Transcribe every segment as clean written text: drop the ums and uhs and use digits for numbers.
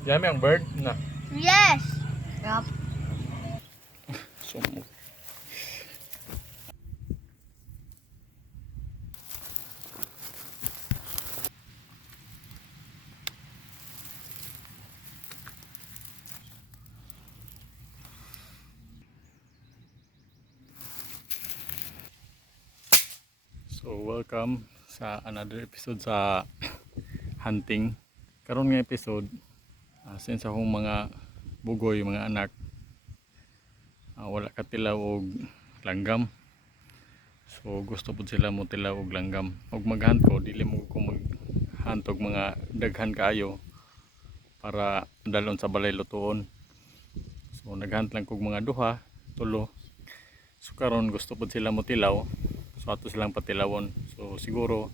Yami ang bird na. Yes. Yup. Sumok. So welcome sa another episode sa hunting. Karon nga episode, since akong mga bugoy, mga anak, wala ka tilaw og langgam. So gusto po sila mo tilaw og langgam. Og maghunt ko, dili mo ko maghunt og mga daghan kaayo para dalon sa balay lutuon. So naghunt lang kog mga duha, tulo. So karon gusto po sila mo tilaw. So ato silang patilawon. So siguro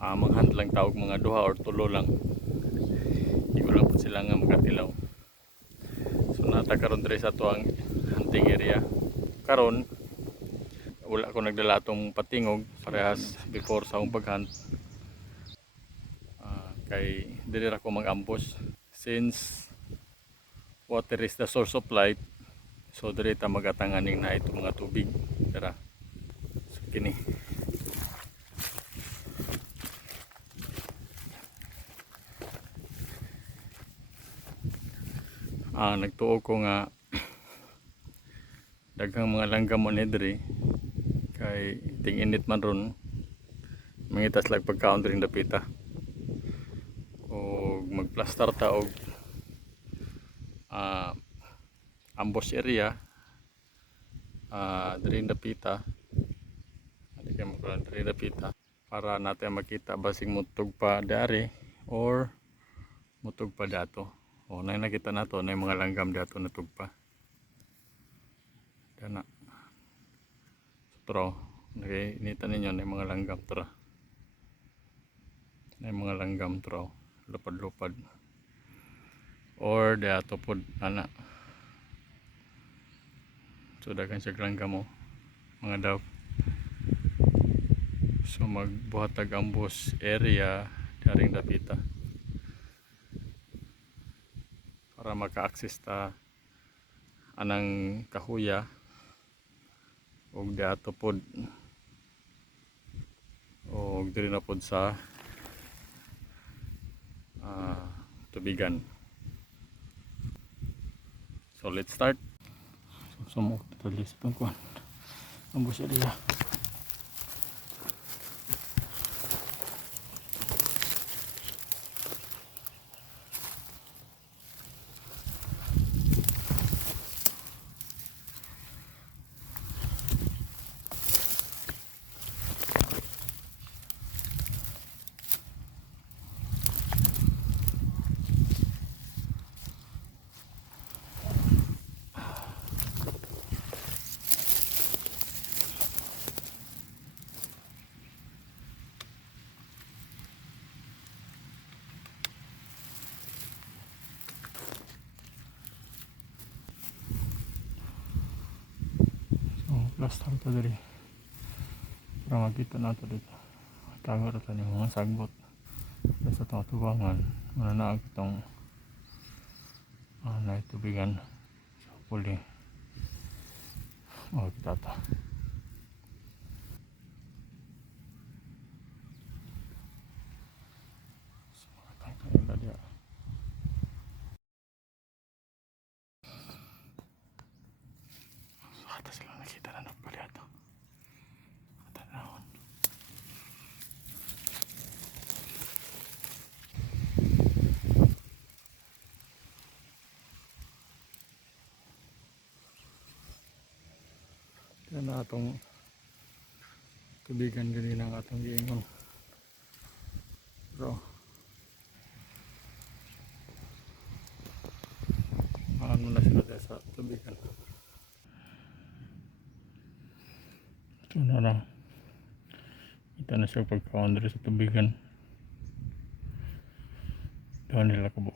maghunt lang taog mga duha or tulo lang. Igo lang po sila nga magatilaw. So nata karon diri sa tuang hunting area. Karon wala ko nagdala atong patingog parehas before sa akong paghunt. Kay dili ra ko mag-ambush since water is the source of life. So diri ta magatanganing na itong mga tubig. Tara. So kini. Nagtuo ko nga daghang mga langgam mo ni diri kay ting init man ron mangitas lang pagkaon diri dapita o magplastar ta og ambush area diri dapita diri dapita para natin makita basing mutog pa dari or mutog pa dato. O nay nakita nato na mga langgam dato natug pa. Kana. Tro, nakita ninyo na mga langgam tra. Na mga langgam tro, lupad-lupad. Or dato pod ana. So dagan siya langgam mo, mga daw. So magbuhatag ambush area daring dapita. Para maka-access ta anang kahuya og dato pod og diri na pod sa tubigan. So let's start. So sumok dito list pang kuan ambush area. Plastar to diri para makita nato dito tago ra tani mga sagbot sa itong tubangan mananaag itong na tubigan so puli kita ta so makatangka dia so ata sila nakita na nagpali ato tanawon. Yan na atong tubigan gani ng atong giingon. Pero ano na sila sa tubigan. Ito na lang. Ito na siya pagkaon diri sa tubigan. Doon nila kabuk.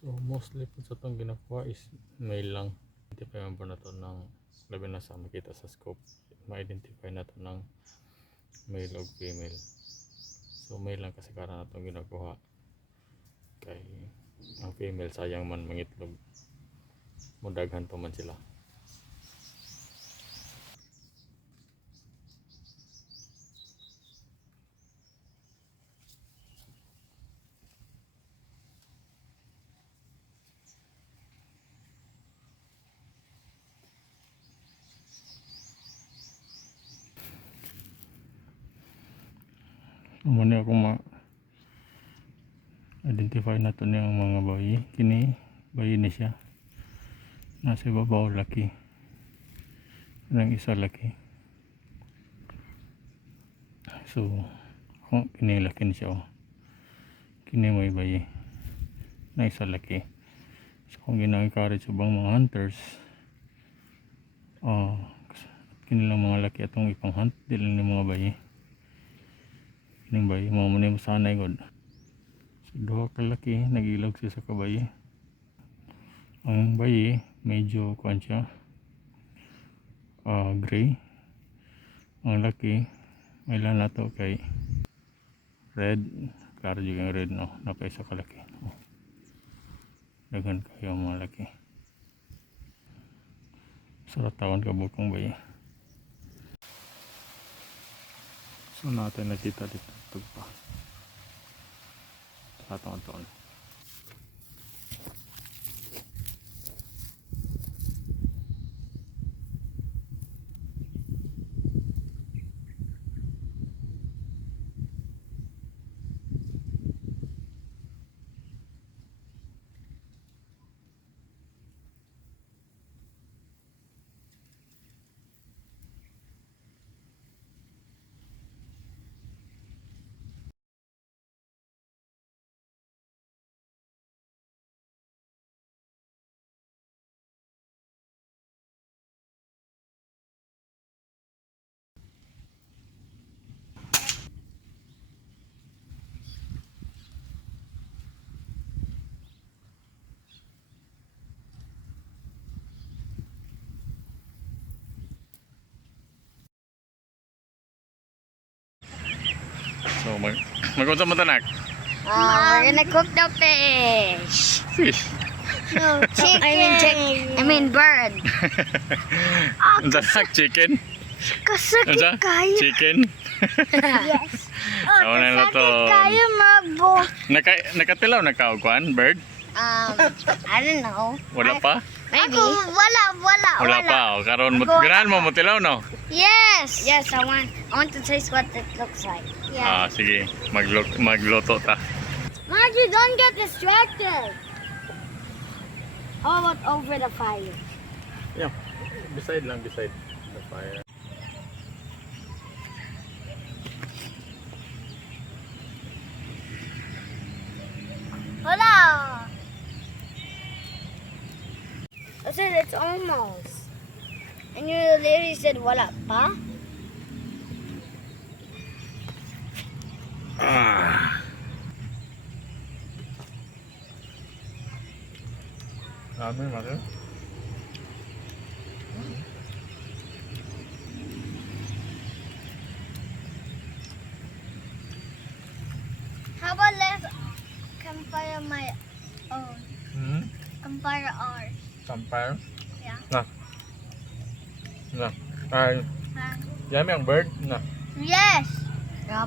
So mostly po sa itong ginakuha is male lang. Identify man po na ito ng labi na sa makita sa scope. Ma-identify na ito ng male o female. So male lang kasi karang na itong ginakuha. Kay ang female sayang man mangitlog. Mudaghan pa man sila. Muna akong ma-identify na ito niyang mga bayi. Kini bayi ni siya. Nasa ibabaw laki. Nang isa laki. So kini laki ni siya. Kini may bayi. Na isa laki. So kung gina-encourage sa bang mga hunters, kini lang mga laki atong ipang-hunt. Dili lang mga bayi. Kining bayi mo muna yung sanay god. So duha ka laki nagilog siya sa kabayi. Ang bayi medyo kuan siya, gray. Ang laki may lang nato kay red. Klaro juga yung red, no, napay sa kalaki. Daghan kayo mga laki. Sarap tawan ka bukong bayi. So natin nakita dito tugpa sa taon-taon. So mag-unsa man tanak? We're gonna cook the fish. Fish. No, chicken. I mean bird. Unsa nak chicken? Kasakit Unsa? kayo. Chicken. Yes. Ako na na to. Kasakit kayo, mabo. Nakatilaw na ka og kuan, bird? I don't know. Wala pa? Maybe. Wala Wala pa. Karon ganahan mo mutilaw no? Yes. Yes, I want to taste what it looks like. Yeah. Sige. Magluto ta. Margie, don't get distracted. How about over the fire? Yeah. Beside the fire. Wala. I said it's almost. And you literally said wala pa? Dami man. How about let's compare my own? Compare ours. Campfire. Yeah. Na. Ay, yummy ang bird. Na. Yes. Yup.